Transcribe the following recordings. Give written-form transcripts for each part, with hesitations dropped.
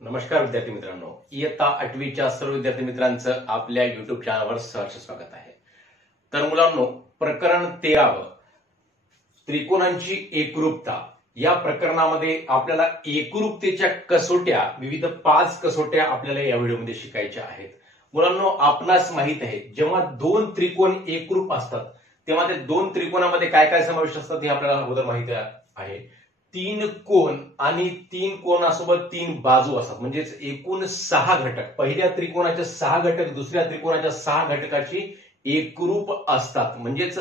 नमस्कार विद्यार्थी मित्रांनो, इयत्ता 8वीच्या सर्व विद्यार्थी मित्रांचं आपल्या युट्यूब चॅनलवर सहर्ष स्वागत आहे। तर मुलांनो, प्रकरण 13 त्रिकोणांची एकरूपता या प्रकरणामध्ये आपल्याला एकरूपतेच्या कसोट्या विविध 5 कसोट्या आपल्याला या व्हिडिओमध्ये शिकायच्या आहेत। मुलांनो, आपणास माहित आहे जेव्हा दोन त्रिकोण एकरूप असतात तेव्हा ते दोन त्रिकोणामध्ये काय काय समाविष्ट असतात हे आपल्याला अगोदर माहिती आहे। 3 कोन आणि 3 कोनासोबत 3 बाजू असतात, म्हणजेच एकूण 6 घटक। पहिल्या त्रिकोणाचे 6 घटक दुसऱ्या त्रिकोणाच्या 6 घटकाची एकरूप असतात, म्हणजेच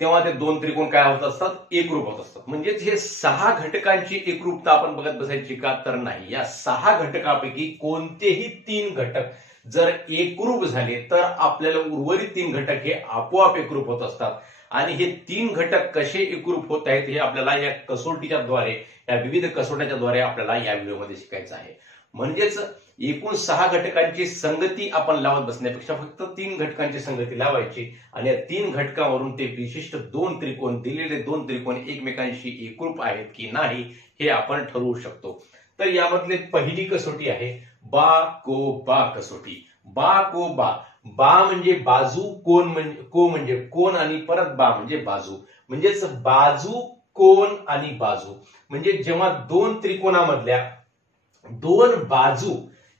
तेव्हा ते दोन त्रिकोण काय होत असतात, एकरूप होत असतात। म्हणजेच हे 6 घटकांची एकरूपता आपण बघत बसायची का, तर नाही। या 6 घटकापैकी कोणतेही 3 घटक जर एकरूप झाले तर आपल्याला उर्वरित 3 घटक हे आपोआप एकरूप होत असतात। आणि हे 3 घटक कसे एकरूप होत आहेत हे आपल्याला या कसोटीच्या द्वारे, या विविध कसोट्याच्या द्वारे आपल्याला या व्हिडिओमध्ये शिकायचं आहे। म्हणजेच एकूण 6 घटकांची संगती आपण लावत बसण्यापेक्षा फक्त 3 घटकांची संगती लावायची आणि या 3 घटकांवरून ते विशिष्ट दोन त्रिकोण, दिलेले दोन त्रिकोण एकमेकांशी एकरूप आहेत की नाही हे आपण ठरवू शकतो। तर यामधली पहिली कसोटी आहे बा को बा कसोटी। बा को बा, बा म्हणजे बाजू, कोन म्हणजे को म्हणजे कोन आणि परत बा म्हणजे बाजू। म्हणजेच बाजू, कोन आणि बाजू म्हणजे जेव्हा दोन त्रिकोणामधल्या दोन बाजू,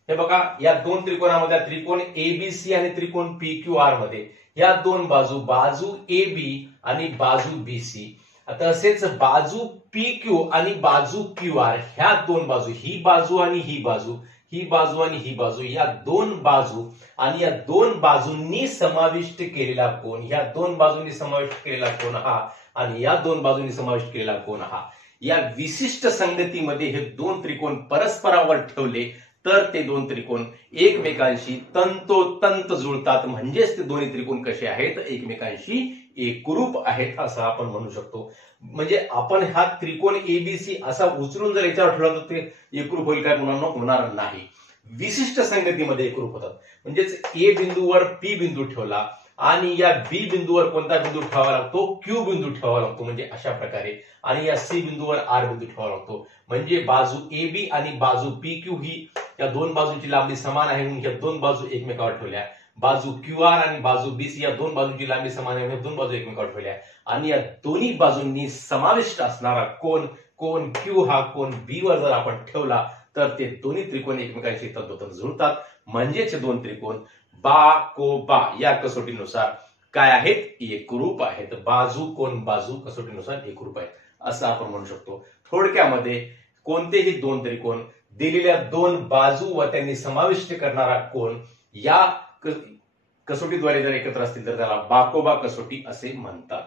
हे बघा या दोन त्रिकोणामधल्या त्रिकोण एबीसी आणि त्रिकोण पीक्यूआर मध्ये या दोन बाजू, बाजू एबी आणि बाजू बीसी, तसेच बाजू पीक्यू आणि बाजू क्यूआर ह्या दोन बाजू, ही बाजू आणि ही बाजू, ही बाजू आणि ही बाजू, या दोन बाजू आणि या दोन बाजूंनी समाविष्ट केलेला कोन, या दोन बाजूंनी समाविष्ट केलेला कोन हा आणि या दोन बाजूंनी समाविष्ट केलेला कोन हा, या विशिष्ट संगतीमध्ये हे दोन त्रिकोण परस्परावर ठेवले तर ते दोन त्रिकोण एकमेकांशी तंतोतंत जुळतात। म्हणजेच ते दोन्ही त्रिकोण कसे आहेत, एकमेकांशी एकरूप आहेत असं आपण म्हणू शकतो। म्हणजे आपण हा त्रिकोण एबीसी असा उचलून जर याच्यावर ठेवला तर ते एकरूप होईल काय, मुलांना होणार नाही। विशिष्ट संगतीमध्ये एकरूप होतात। म्हणजेच ए बिंदूवर पी बिंदू ठेवला आणि या बी बिंदूवर कोणता बिंदू ठेवावा लागतो, क्यू बिंदू ठेवावा लागतो, म्हणजे अशा प्रकारे, आणि या सी बिंदूवर आर बिंदू ठेवावा लागतो। म्हणजे बाजू एबी आणि बाजू पी क्यू ही या दोन बाजूंची लांबी समान आहे म्हणून या दोन बाजू एकमेकावर ठेवल्या। बाजू क्यू आर आणि बाजू बीसी या दोन बाजूंची लांबी समान आहे म्हणून दोन बाजू एकमेकावर ठेवल्या आणि या दोन्ही बाजूंनी समाविष्ट असणारा कोन, कोन क्यू हा कोन बी वर जर आपण ठेवला तर ते दोन्ही त्रिकोण एकमेकांशी तंतोतंत जुळतात। म्हणजेच दोन त्रिकोण बा को बा या कसोटीनुसार काय आहेत, एकरूप आहेत। बाजू कोन बाजू कसोटीनुसार एकरूप आहेत असं आपण म्हणू शकतो। थोडक्यामध्ये कोणतेही दोन त्रिकोण दिलेल्या दोन बाजू व त्यांनी समाविष्ट करणारा कोन या कसोटीद्वारे जर एकत्र असतील तर त्याला बाकोबा कसोटी असे म्हणतात।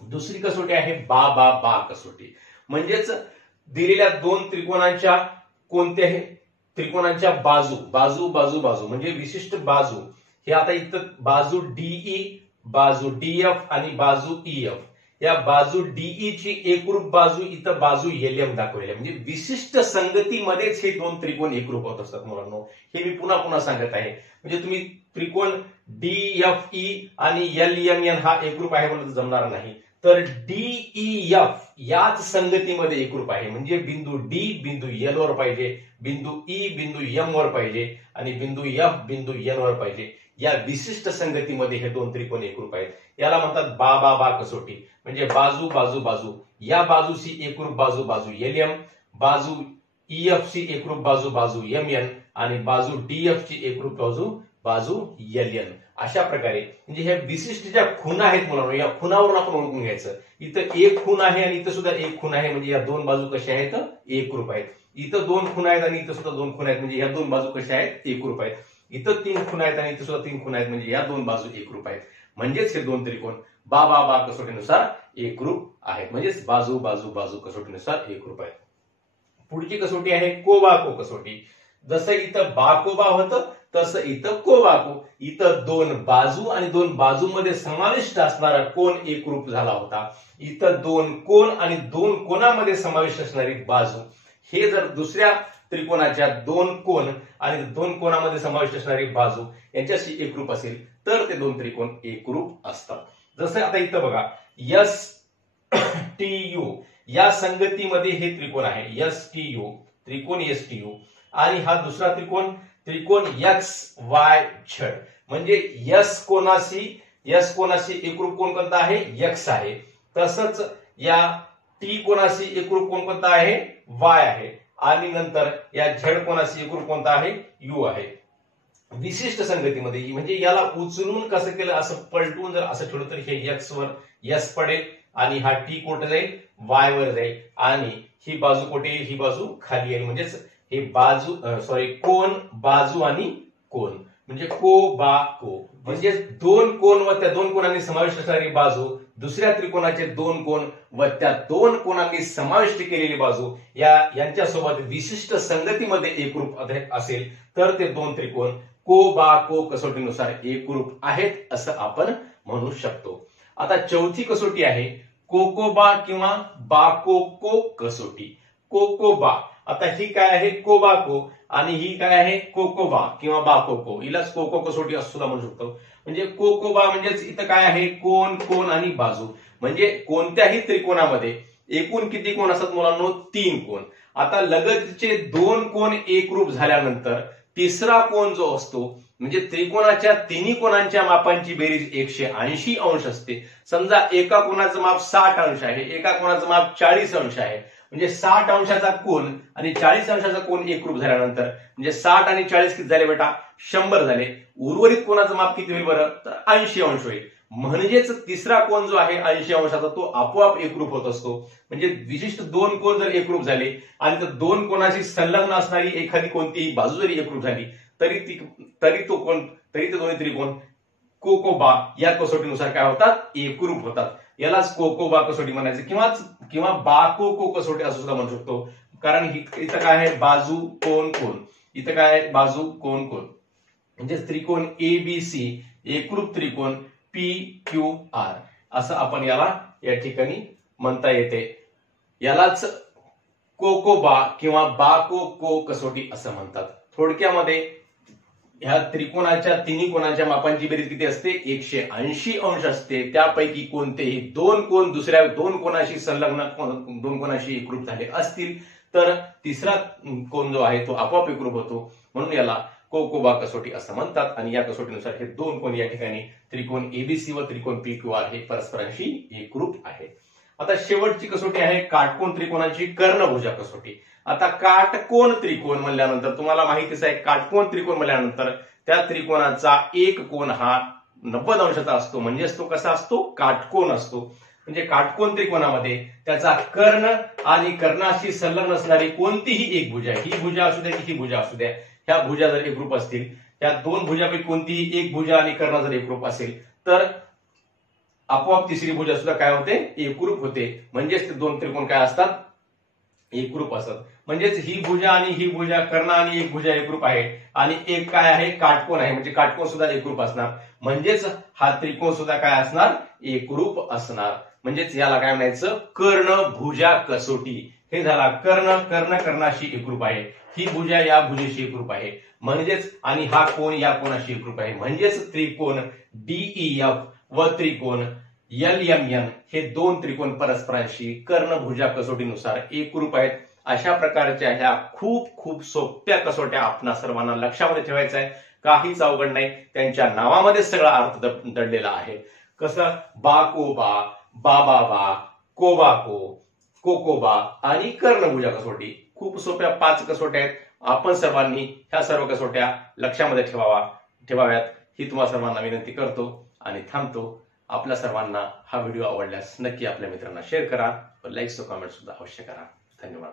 दुसरी कसोटी आहे बा बा बा कसोटी। म्हणजेच दिलेल्या दोन त्रिकोणांच्या कोणत्याही त्रिकोणांच्या बाजू, बाजू बाजू बाजू म्हणजे विशिष्ट बाजू, हे आता इथं बाजू डीई, बाजू डीएफ आणि बाजू ईएफ, या बाजू डीई ची एकरूप बाजू इथं बाजू एलएम दाखवली आहे। म्हणजे विशिष्ट संगतीमध्येच हे दोन त्रिकोण एकरूप होत असतात मुलांनो, हे मी पुन्हा पुन्हा सांगत आहे। म्हणजे तुम्ही त्रिकोण डीएफई आणि एलएमएन हा एकरूप आहे म्हणून जमणार नाही, तर डीईएफ याच संगतीमध्ये एकरूप आहे। म्हणजे बिंदू डी बिंदू एल वर पाहिजे, बिंदू ई बिंदू एम वर पाहिजे आणि बिंदू एफ बिंदू एन वर पाहिजे। या विशिष्ट संगतीमध्ये हे दोन त्रिकोण एकरूप आहेत। याला म्हणतात बा बा बा कसोटी। म्हणजे बाजू बाजू बाजू, या बाजूशी एकरूप बाजू बाजू एलएम, बाजू ईएफ ची एकरूप बाजू बाजू एमएन आणि बाजू डीएफ ची एकरूप बाजू बाजू एलएन। अशा प्रकारे म्हणजे ह्या विशिष्ट ज्या खुणा आहेत मुलांना, या खुणावरून आपण ओळखून घ्यायचं। इथं एक खूण आहे आणि इथं सुद्धा एक खूण आहे, म्हणजे या दोन बाजू कशा आहेत, एकरूप आहेत। इथं दोन खूण आहेत आणि इथं सुद्धा दोन खूण आहेत, म्हणजे या दोन बाजू कशा आहेत, एकरूप आहेत। इथं 3 खूण आहेत आणि इथं सुद्धा 3 खूण आहेत, म्हणजे या दोन बाजू एकरूप आहेत। म्हणजेच हे दोन त्रिकोण बा बा बा कसोटीनुसार एकरूप आहेत। म्हणजेच बाजू बाजू बाजू कसोटीनुसार एकरूप आहेत। पुढची कसोटी आहे कोबा को कसोटी। जसं इथं बाकोबा होतं तसं इथं कोबाको, इथं दोन बाजू आणि दोन बाजूमध्ये समाविष्ट असणारा कोन एकरूप झाला होता। इथं दोन कोन आणि दोन कोणामध्ये समाविष्ट असणारी बाजू, हे जर दुसऱ्या त्रिकोणाच्या दोन कोन आणि दोन कोणामध्ये समाविष्ट असणारी बाजू यांच्याशी एकरूप असेल तर ते दोन त्रिकोण एकरूप असतात। जसं आता इथं बघा एस टी यू या संगतीमध्ये हे त्रिकोण आहे, एस टी यू त्रिकोण STU आणि हा दुसरा त्रिकोण XYZ म्हणजे एस कोणाशी एकरूप कोण कोणता आहे X आहे. तसंच या टी कोणाशी एकरूप कोण कोणता आहे Y आहे आणि नंतर या झेड कोणाशी एकरूप कोणता आहे U आहे. विशिष्ट संगतीमध्ये म्हणजे याला उचलून कसं केलं असं पलटून जर असं ठेवलं तर हे X वर S पडेल आणि हा टी कुठे जाईल Y वर जाईल आणि ही बाजू कुठे येईल ही बाजू खाली येईल. म्हणजेच हे कोण बाजू आणि कोण म्हणजे को बा को म्हणजे दोन कोण व त्या दोन कोणांनी समाविष्ट असणारी बाजू दुसऱ्या त्रिकोणाचे दोन कोण व त्या दोन कोणांनी समाविष्ट केलेली बाजू यांच्यासोबत विशिष्ट संगतीमध्ये एकरूप असेल तर ते दोन त्रिकोण को बा को कसोटीनुसार एकरूप आहेत असं आपण म्हणू शकतो. आता चौथी कसोटी आहे कोकोबा किंवा बाकोको कसोटी. कोकोबा आता ही काय आहे कोबाको आणि ही काय आहे कोकोबा किंवा बाकोको. हिलाच कोको कसोटी असं सुद्धा म्हणू शकतो. म्हणजे कोकोबा म्हणजेच इथं काय आहे कोण कोण आणि बाजू म्हणजे कोणत्याही त्रिकोणामध्ये एकूण किती कोण असतात मुलांनो 3 कोण. आता लगतचे 2 कोण एकरूप झाल्यानंतर तिसरा कोण जो असतो म्हणजे त्रिकोणाच्या तिन्ही कोणांच्या मापांची बेरीज 180 अंश असते. समजा एका कोणाचं माप 60 अंश आहे एका कोणाचं माप 40 अंश आहे म्हणजे 60 अंशाचा कोण आणि 40 अंशाचा कोण एकरूप झाल्यानंतर म्हणजे 60 आणि 40 किती झाले बेटा 100 झाले. उर्वरित कोणाचं माप किती होईल बरं तर 80 अंश होईल. म्हणजेच तिसरा कोण जो आहे 80 अंशाचा तो आपोआप एकरूप होत असतो. म्हणजे विशिष्ट 2 कोण जर एकरूप झाले आणि त्या 2 कोणाशी संलग्न असणारी एखादी कोणतीही बाजू जरी एकरूप झाली तरी ते दोन्ही त्रिकोण कोकोबा या कसोटीनुसार काय होतात एकरूप होतात. यालाच कोकोबा कसोटी म्हणायचं किंवा बाकोको कसोटी असं सुद्धा म्हणू शकतो. कारण इथं काय आहे बाजू कोण कोण इथं काय आहे बाजू कोण कोण म्हणजे त्रिकोण ABC एकरूप त्रिकोण PQR असं आपण याला या ठिकाणी म्हणता येते. यालाच कोकोबा किंवा बाकोको कसोटी असं म्हणतात. थोडक्यामध्ये ह्या त्रिकोणाच्या तिन्ही कोणाच्या मापांची बेरीज किती असते 180 अंश असते. त्यापैकी कोणतेही 2 कोण दुसऱ्या 2 कोणाशी संलग्न 2 कोणाशी एकरूप झाले असतील तर तिसरा कोण जो आहे तो आपोआप एकरूप होतो. म्हणून याला कोकोबा कसोटी असं म्हणतात आणि या कसोटीनुसार हे 2 कोण या ठिकाणी त्रिकोण ABC व त्रिकोण PQR हे परस्परांशी एकरूप आहेत. आता शेवटची कसोटी आहे काटकोन त्रिकोणाची कर्णभुजा कसोटी. आता काटकोन त्रिकोण म्हणल्यानंतर तुम्हाला माहितीच आहे काटकोन त्रिकोण म्हणल्यानंतर त्या त्रिकोणाचा एक कोण हा 90 अंशाचा असतो म्हणजेच तो कसा असतो काटकोन असतो. म्हणजे काटकोन त्रिकोणामध्ये त्याचा कर्ण आणि कर्णाशी संलग्न असणारी कोणतीही एक भुजा ही भुजा असू द्या की ही भुजा असू द्या ह्या भुजा जर एकरूप असतील त्या 2 भुजापैकी कोणतीही एक भुजा आणि कर्ण जर एकरूप असेल तर आपोआप तिसरी भुजा सुद्धा काय होते एकरूप होते. म्हणजेच ते 2 त्रिकोण काय असतात एकरूप असतात. म्हणजेच ही भुजा आणि ही भुजा कर्ण आणि एक भुजा एकरूप आहे आणि एक काय आहे काटकोन आहे म्हणजे काटकोन सुद्धा एकरूप असणार. म्हणजेच हा त्रिकोण सुद्धा काय असणार एकरूप असणार. म्हणजेच याला काय म्हणायचं कर्णभुजा कसोटी. हे झाला कर्ण कर्णाशी एकरूप आहे ही भुजा या भुजेशी एकरूप आहे म्हणजेच आणि हा कोण या कोणाशी एकरूप आहे म्हणजेच त्रिकोण DEF व त्रिकोण LMN हे 2 त्रिकोण परस्परांशी कर्णभुजा कसोटीनुसार एकरूप आहेत. अशा प्रकारच्या ह्या खूप सोप्या कसोट्या आपणा सर्वांना लक्षामध्ये ठेवायचं आहे. काहीच अवघड नाही. त्यांच्या नावामध्ये सगळा अर्थ दडलेला आहे. कसं बाकोबा बाबाबा कोबाको कोकोबा आणि कर्णभुजा कसोटी खूप सोप्या 5 कसोट्या आहेत. आपण सर्वांनी ह्या सर्व कसोट्या लक्षामध्ये ठेवाव्यात ही तुम्हा सर्वांना विनंती करतो आणि थांबतो. आपल्या सर्वांना हा व्हिडिओ आवडल्यास नक्की आपल्या मित्रांना शेअर करा व लाईक व कमेंट सुद्धा अवश्य करा. धन्यवाद.